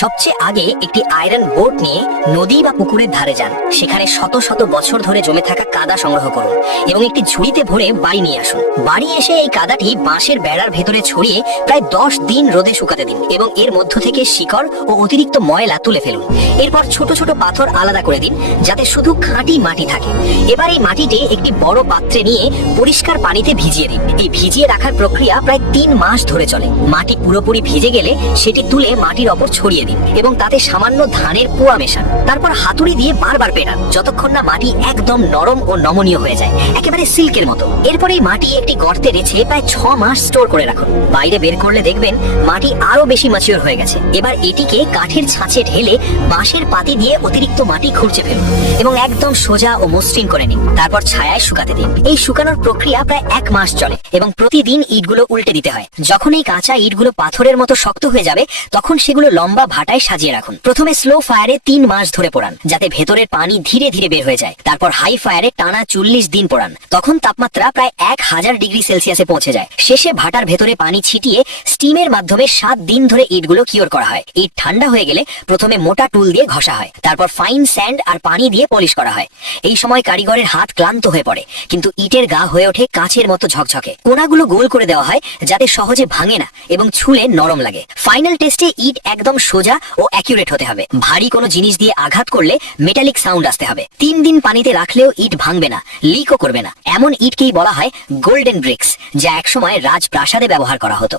সবচেয়ে আগে একটি আয়রন বোট নিয়ে নদী বা পুকুরের ধারে যান। সেখানে শত শত বছর ধরে জমে থাকা কাদা সংগ্রহ করুন এবং একটি ঝুড়িতে ভরে বাড়ি নিয়ে আসুন। বাড়ি এসে এই কাদাটি বাঁশের বেড়ার ভেতরে ছড়িয়ে প্রায় 10 দিন রোদে শুকাতে দিন এবং এর মধ্য থেকে শিকড় ও অতিরিক্ত ময়লা তুলে ফেলুন। এরপর ছোট ছোট পাথর আলাদা করে দিন যাতে শুধু খাঁটি মাটি থাকে। এবার এই মাটিতে একটি বড় পাত্রে নিয়ে পরিষ্কার পানিতে ভিজিয়ে দিন। এই ভিজিয়ে রাখার প্রক্রিয়া প্রায় 3 মাস ধরে চলে। মাটি পুরোপুরি ভিজে গেলে সেটি তুলে মাটির ওপর ছড়িয়ে দিন এবং তাতে সামান্য ধানের পোয়া মেশান। তারপর হাতুড়ি দিয়ে বারবার পেটান যতক্ষণ না মাটি একদম নরম ও নমনীয় হয়ে যায়, একেবারে সিল্কের মতো। এরপর এই মাটি একটি গর্তে রেখে প্রায় 6 মাস স্টোর করে রাখুন। বাইরে বের করলে দেখবেন মাটি আরো বেশি ম্যাচিওর হয়ে গেছে। এবার এটিকে কাঠের ছাঁচে ঢেলে বাঁশের পাতি দিয়ে অতিরিক্ত মাটি খুঁড়চে ফেলুন এবং একদম সোজা ও মসৃণ করে নিন। তারপর ছায়ায় শুকাতে দিন। এই শুকানোর প্রক্রিয়া প্রায় 1 মাস চলে এবং প্রতিদিন ইটগুলো উল্টে দিতে হয়। যখন এই কাঁচা ইটগুলো পাথরের মতো শক্ত হয়ে যাবে তখন সেগুলো লম্বা ভাটায় সাজিয়ে রাখুন। প্রথমে স্লো ফায়ারে 3 মাস ধরে পোড়ান যাতে ভেতরের পানি ধীরে ধীরে বের হয়ে যায়। তারপর হাই ফায়ারে টানা 40 দিন পোড়ান। তখন তাপমাত্রা প্রায় 1000 ডিগ্রি সেলসিয়াসে পৌঁছে যায়। শেষে ভাটার ভেতরে পানি ছিটিয়ে স্টিমের মাধ্যমে 7 দিন ধরে ইটগুলো কিওর করা হয়। ইট ঠান্ডা হয়ে গেলে প্রথমে মোটা টুল দিয়ে ঘষা হয়, তারপর ফাইন স্যান্ড আর পানি দিয়ে পলিশ করা হয়। এই সময় কারিগরের হাত ক্লান্ত হয়ে পড়ে, কিন্তু ইটের গা হয়ে ওঠে কাঁচের মতো ঝকঝকে। কোণাগুলো গোল করে দেওয়া হয় যাতে সহজে ভাঙে না এবং ছুলে নরম লাগে। ফাইনাল টেস্টে ইট একদম সোজা ও অ্যাকুরেট হতে হবে। ভারী কোনো জিনিস দিয়ে আঘাত করলে মেটালিক সাউন্ড আসতে হবে। 3 দিন পানিতে রাখলেও ইট ভাঙবে না, লিকও করবে না। এমন ইটকেই বলা হয় গোল্ডেন ব্রিক্স, যা একসময় রাজপ্রাসাদে ব্যবহার করা হতো।